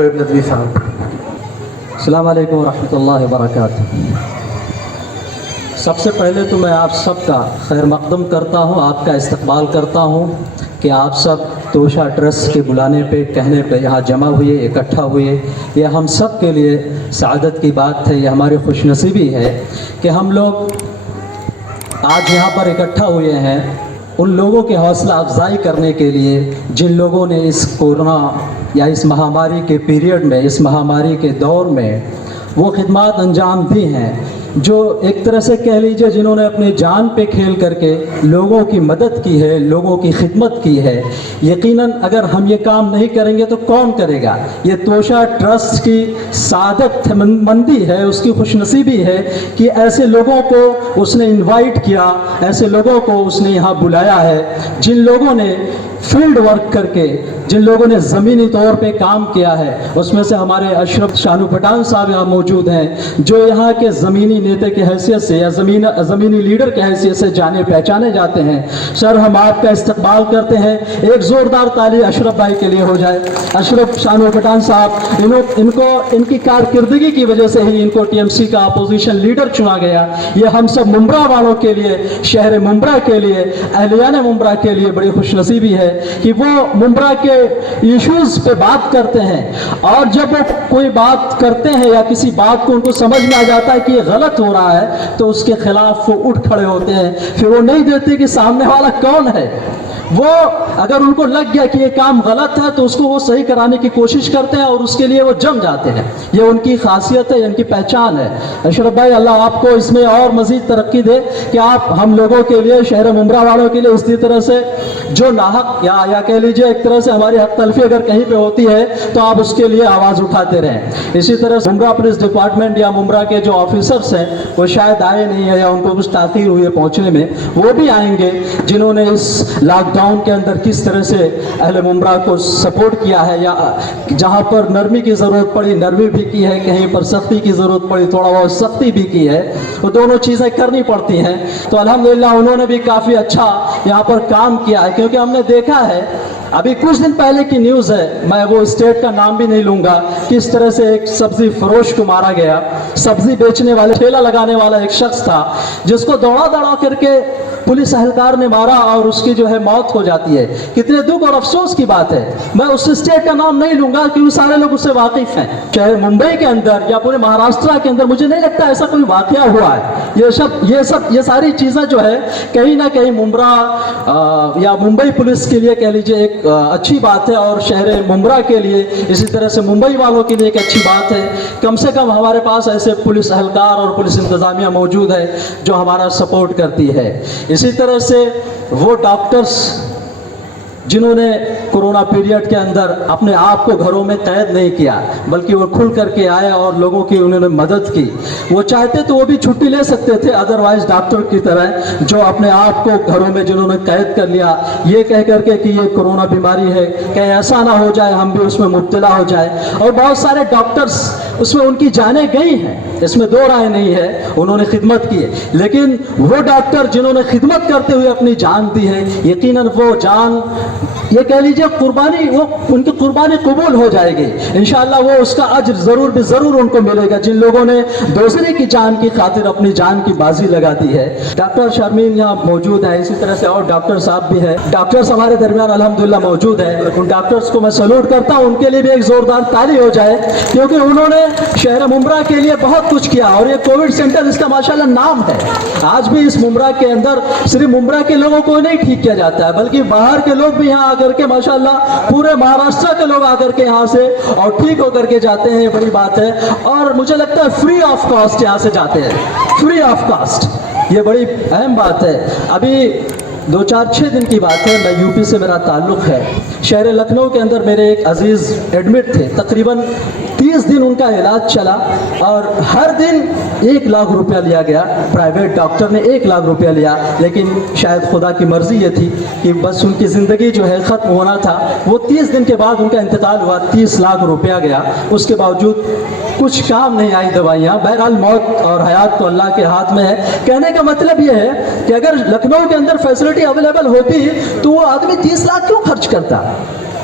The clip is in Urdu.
شعیب ندوی صاحب۔ السلام علیکم ورحمۃ اللہ وبرکاتہ۔ سب سے پہلے تو میں آپ سب کا خیر مقدم کرتا ہوں، آپ کا استقبال کرتا ہوں کہ آپ سب توشہ ٹرسٹ کے بلانے پہ کہنے پہ یہاں جمع ہوئے، اکٹھا ہوئے۔ یہ ہم سب کے لیے سعادت کی بات ہے، یہ ہماری خوش نصیبی ہے کہ ہم لوگ آج یہاں پر اکٹھا ہوئے ہیں ان لوگوں کی حوصلہ افزائی کرنے کے لیے جن لوگوں نے اس کورونا یا اس مہاماری کے پیریڈ میں، اس مہاماری کے دور میں وہ خدمات انجام دی ہیں، جو ایک طرح سے کہہ لیجیے جنہوں نے اپنی جان پہ کھیل کر کے لوگوں کی مدد کی ہے، لوگوں کی خدمت کی ہے۔ یقیناً اگر ہم یہ کام نہیں کریں گے تو کون کرے گا؟ یہ توشہ ٹرسٹ کی سعادت مندی ہے، اس کی خوش نصیبی ہے کہ ایسے لوگوں کو اس نے انوائٹ کیا، ایسے لوگوں کو اس نے یہاں بلایا ہے جن لوگوں نے فیلڈ ورک کر کے، جن لوگوں نے زمینی طور پہ کام کیا ہے۔ اس میں سے ہمارے اشرف شانو پٹھان صاحب یہاں موجود ہیں جو یہاں کے زمینی نیتے کی حیثیت سے یا زمینی لیڈر کی حیثیت سے جانے پہچانے جاتے ہیں۔ سر ہم آپ کا استقبال کرتے ہیں، ایک زوردار تالی اشرف بھائی کے لیے ہو جائے۔ اشرف شانو پٹھان صاحب ان کی کارکردگی کی وجہ سے ہی ان کو ٹی ایم سی کا اپوزیشن لیڈر چنا گیا۔ یہ ہم سب ممبرا والوں کے لیے، شہر ممبرا کے لیے، اہلیان ممبرا کے لیے بڑی خوش نصیبی ہے کہ وہ ممبرا کے ایشوز پہ بات کرتے ہیں، اور جب وہ کوئی بات کرتے ہیں یا کسی بات کو ان کو سمجھ میں آ جاتا ہے کہ یہ غلط ہو رہا ہے تو اس کے خلاف وہ اٹھ کھڑے ہوتے ہیں۔ پھر وہ نہیں دیتے کہ سامنے والا کون ہے، وہ اگر ان کو لگ گیا کہ یہ کام غلط ہے تو اس کو وہ صحیح کرانے کی کوشش کرتے ہیں اور اس کے لیے وہ جم جاتے ہیں۔ یہ ان کی خاصیت ہے، ان کی پہچان ہے۔ اشرف بھائی اللہ آپ کو اس میں اور مزید ترقی دے کہ آپ ہم لوگوں کے لیے، شہر ممبرا والوں کے لیے اسی طرح سے جو ناحق یا کہہ لیجیے ایک طرح سے ہماری حق تلفی اگر کہیں پہ ہوتی ہے تو آپ اس کے لیے آواز اٹھاتے رہیں۔ اسی طرح سے ممبرا پولیس ڈپارٹمنٹ یا ممبرا کے جو آفیسرس ہیں وہ شاید آئے نہیں ہیں یا ان کو کچھ تاخیر ہوئی ہے پہنچنے میں، وہ بھی آئیں گے جنہوں نے اس لاک ڈاؤن کے اندر کس طرح سے اہل ممبرا کو سپورٹ کیا ہے، یا جہاں پر نرمی کی ضرورت پڑی نرمی بھی کی ہے، کہیں پر سختی کی ضرورت پڑی تھوڑا بہت سختی بھی کی ہے، وہ دونوں چیزیں کرنی پڑتی ہیں۔ تو الحمدللہ انہوں نے بھی کافی اچھا یہاں پر کام کیا ہے، کیونکہ ہم نے دیکھا ہے ابھی کچھ دن پہلے کی نیوز ہے، میں وہ اسٹیٹ کا نام بھی نہیں لوں گا، کس طرح سے ایک سبزی فروش کو مارا گیا۔ سبزی بیچنے والے، ٹھیلا لگانے والا ایک شخص تھا جس کو دوڑا کر کے پولیس اہلکار نے مارا اور اس کی جو ہے موت ہو جاتی ہے۔ کتنے دکھ اور افسوس کی بات ہے۔ میں اس اسٹیٹ کا نام نہیں لوں گا کیونکہ سارے لوگ اس سے واقف ہیں۔ شہر ممبئی کے اندر یا پورے مہاراشٹرا کے اندر مجھے نہیں لگتا ایسا کوئی واقعہ ہوا ہے۔ یہ ساری چیزیں جو ہے کہیں نہ کہیں ممبرا یا ممبئی پولیس کے لیے کہہ لیجیے ایک اچھی بات ہے، اور شہر ممبرا کے لیے اسی طرح سے ممبئی والوں کے لیے ایک اچھی بات ہے۔ کم سے کم ہمارے پاس ایسے پولیس اہلکار اور پولیس انتظامیہ موجود ہے جو ہمارا سپورٹ کرتی ہے۔ اسی طرح سے وہ ڈاکٹرز جنہوں نے کورونا پیریڈ کے اندر اپنے آپ کو گھروں میں قید نہیں کیا بلکہ وہ کھل کر کے آئے اور لوگوں کی انہوں نے مدد کی۔ وہ چاہتے تو وہ بھی چھٹی لے سکتے تھے ادروائز ڈاکٹر کی طرح، جو اپنے آپ کو گھروں میں جنہوں نے قید کر لیا یہ کہہ کر کے کہ یہ کورونا بیماری ہے، کہیں ایسا نہ ہو جائے ہم بھی اس میں مبتلا ہو جائے۔ اور بہت سارے ڈاکٹرز اس میں ان کی جانیں گئی ہیں، اس میں دو رائے نہیں ہے، انہوں نے خدمت کی ہے، لیکن وہ ڈاکٹر جنہوں نے خدمت کرتے ہوئے اپنی جان دی ہے، یقیناً وہ جان یہ کہہ لیجیے قربانی، وہ ان کی قربانی قبول ہو جائے گی انشاءاللہ، وہ اس کا اجر ضرور ان کو ملے گا جن لوگوں نے دوسرے کی جان کی خاطر اپنی جان کی بازی لگا دی ہے۔ ڈاکٹر شرمین یہاں موجود ہے، اسی طرح سے اور ڈاکٹر صاحب بھی ہے، ڈاکٹرز ہمارے درمیان الحمدللہ موجود ہے۔ ان ڈاکٹرز کو میں سلوٹ کرتا ہوں، ان کے لیے بھی ایک زوردار تالی ہو جائے کیونکہ انہوں نے شہر ممبرا کے لیے بہت کچھ کیا، اور یہ کووڈ سینٹر اس کا ماشاءاللہ نام ہے۔ آج بھی اس ممبرا کے اندر صرف ممبرا کے لوگوں کو نہیں ٹھیک کیا جاتا ہے بلکہ باہر کے لوگ بھی یہاں آ کر کے ماشاءاللہ پورے مہاراشٹر کے لوگ آ کر کے یہاں سے اور ٹھیک ہو کر کے جاتے ہیں، یہ بڑی بات ہے۔ اور مجھے لگتا ہے فری آف کاسٹ یہاں سے جاتے ہیں، فری آف کاسٹ، یہ بڑی اہم بات ہے۔ ابھی 2-4-6 دن کی بات ہے، میں یو پی سے میرا تعلق ہے، شہر لکھنؤ کے اندر میرے ایک عزیز ایڈمٹ تھے، تقریباً 30 دن ان کا علاج چلا اور ہر دن 1 لاکھ روپیہ لیا گیا، پرائیویٹ ڈاکٹر نے 1 لاکھ روپیہ لیا، لیکن شاید خدا کی مرضی یہ تھی کہ بس ان کی زندگی جو ہے ختم ہونا تھا۔ وہ 30 دن کے بعد ان کا انتقال ہوا، 30 لاکھ روپیہ گیا، اس کے باوجود کچھ کام نہیں آئی دوائیاں۔ بہرحال موت اور حیات تو اللہ کے ہاتھ میں ہے۔ کہنے کا مطلب یہ ہے کہ اگر لکھنؤ کے اندر فیسلٹی اویلیبل ہوتی تو وہ آدمی 30 لاکھ کیوں خرچ کرتا؟